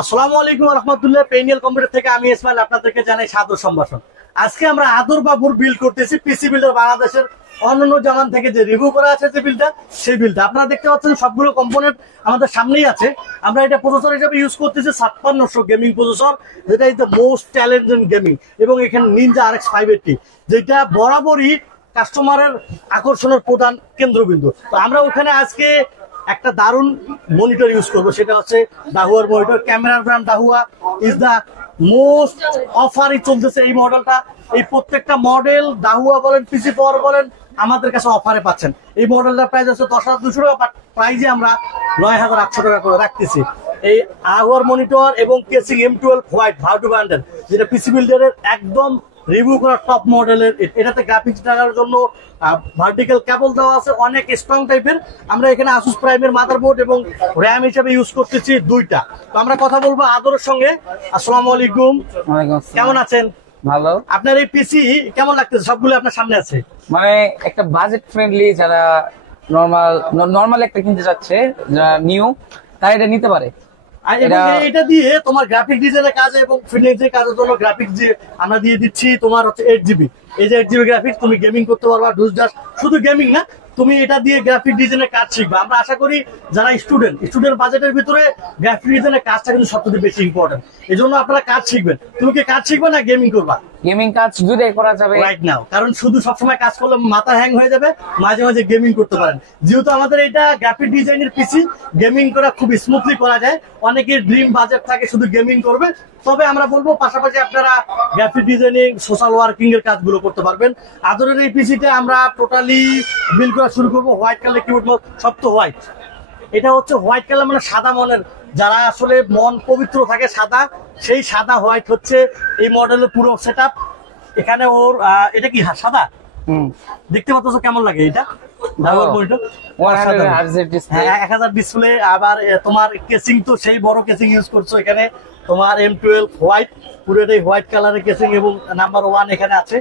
আসসালামু আলাইকুম রহমতুল্লাহ। পেনিয়াল কম্পিউটার থেকে আমি ইসমাইল আপনাদেরকে জানাই সাদর সম্ভাষণ। আজকে আমরা আদর বাবুর বিল করতেছি। পিসি বিল্ডার বাংলাদেশের অন্যান্য জামান থেকে যে রিভিউ করা আছে যে বিলটা, সেই বিলটা আপনারা দেখতে পাচ্ছেন। সবগুলো কম্পোনেন্ট আমাদের সামনেই আছে। আমরা এটা প্রসেসর হিসেবে ইউজ করতেছি 5600 গেমিং প্রসেসর, যেটা is the most talented gaming. এবং এখানে নিনজা RX 580, যেটা বরাবরই কাস্টমারের আকর্ষণের প্রধান কেন্দ্রবিন্দু। তো আমরা ওখানে আজকে একটা দারুণ মনিটর ইউজ করবো, সেটা হচ্ছে দাহুয়ার মনিটর। ক্যামেরার brand Dahua is the most অফারই চলতেছে এই মডেলটা। এই প্রত্যেকটা মডেল দাহুয়া বলেন, পিসি পাওয়ার বলেন, আমাদের কাছে অফারে পাচ্ছেন। এই মডেলটার প্রাইস হচ্ছে 10,200 টাকা, বাট প্রাইজে আমরা 9,800 টাকা করে রাখতেছি। এই দাহুয়ার মনিটর এবং কেসিং M12 হোয়াইট ভার্টু ব্র্যান্ডের, যেটা পিসি বিল্ডারের একদম রিভিউ করা টপ মডেলের। এটাতে গ্রাফিক্স দেখার জন্য ভার্টিক্যাল কেবল দেওয়া আছে, অনেক স্ট্রং টাইপের। আমরা এখানে আসুস প্রাইমের মাদারবোর্ড এবং র্যাম হিসেবে ইউজ করতেছি দুইটা। তো আমরা কথা বলবো আদরের সঙ্গে। আসসালামু আলাইকুম, কেমন আছেন? ভালো। আপনার এই পিসি কেমন লাগতেছে? সবগুলো আপনার সামনে আছে। মানে একটা বাজেট ফ্রেন্ডলি, যারা নরমাল একটা কিনতে যাচ্ছে, যারা নিউ, তারা এটা নিতে পারে। আর এটা দিয়ে তোমার গ্রাফিক ডিজাইনের কাজ এবং ফ্রিল্যান্সিং কাজের জন্য গ্রাফিক্স যে আমরা দিয়ে দিচ্ছি, তোমার হচ্ছে 8GB। এই যে 8GB গ্রাফিক্স, তুমি গেমিং করতে পারবা। শুধু গেমিং না, তুমি এটা দিয়ে গ্রাফিক ডিজাইনের কাজ শিখবা। আমরা আশা করি যারা স্টুডেন্ট বাজেটের ভিতরে গ্রাফিক ডিজাইনের কাজটা কিন্তু সবচেয়ে বেশি ইম্পর্টেন্ট। এই জন্য আপনারা কাজ শিখবেন। তুমি কি কাজ শিখবে না গেমিং করবা? গেমিং কাজ দুটোই করা যাবে রাইট নাও, কারণ শুধু সবসময় কাজ করলে মাথা হ্যাং হয়ে যাবে। মাঝে মাঝে গেমিং করতে পারেন। যেহেতু আমাদের এটা গ্রাফিক ডিজাইনের পিসি, গেমিং করা খুব স্মুথলি করা যায়। অনেকের ড্রিম বাজেট থাকে শুধু গেমিং করবে, তবে আমরা বলবো পাশাপাশি আপনারা গ্রাফিক ডিজাইনিং, সোশ্যাল ওয়ার্কিং এর কাজগুলো করতে পারবেন। আদরের এই পিসিতে আমরা টোটালি বিল করা শুরু করবো। হোয়াইট কালার কিবোর্ড, সব তো হোয়াইট। এটা হচ্ছে হোয়াইট কালার, মানে সাদা মনের, যারা আসলে মন পবিত্র থাকে সাদা, সেই সাদা হোয়াইট হচ্ছে এই মডেলের পুরো সেটআপ। এখানে ওর এটা কি সাদা দেখতে পাচ্ছ, কেমন লাগে এটা? 1000 ডিসপ্লে। আবার তোমার কেসিং তো সেই বড় কেসিং ইউজ করছো এখানে। তোমার M12 হোয়াইট, পুরোটাই হোয়াইট কালারের কেসিং এবং নাম্বার 1 এখানে আছে।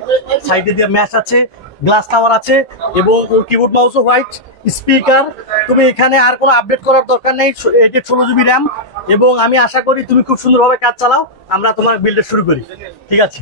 সাইডে দিয়ে ম্যাচ আছে, গ্লাস টাওয়ার আছে এবং কিবোর্ড মাউসও হোয়াইট। স্পিকার, তুমি এখানে আর কোনো আপডেট করার দরকার নেই। এটি 16GB র্যাম এবং আমি আশা করি তুমি খুব সুন্দরভাবে কাজ চালাও। আমরা তোমার বিল্ডটা শুরু করি, ঠিক আছে?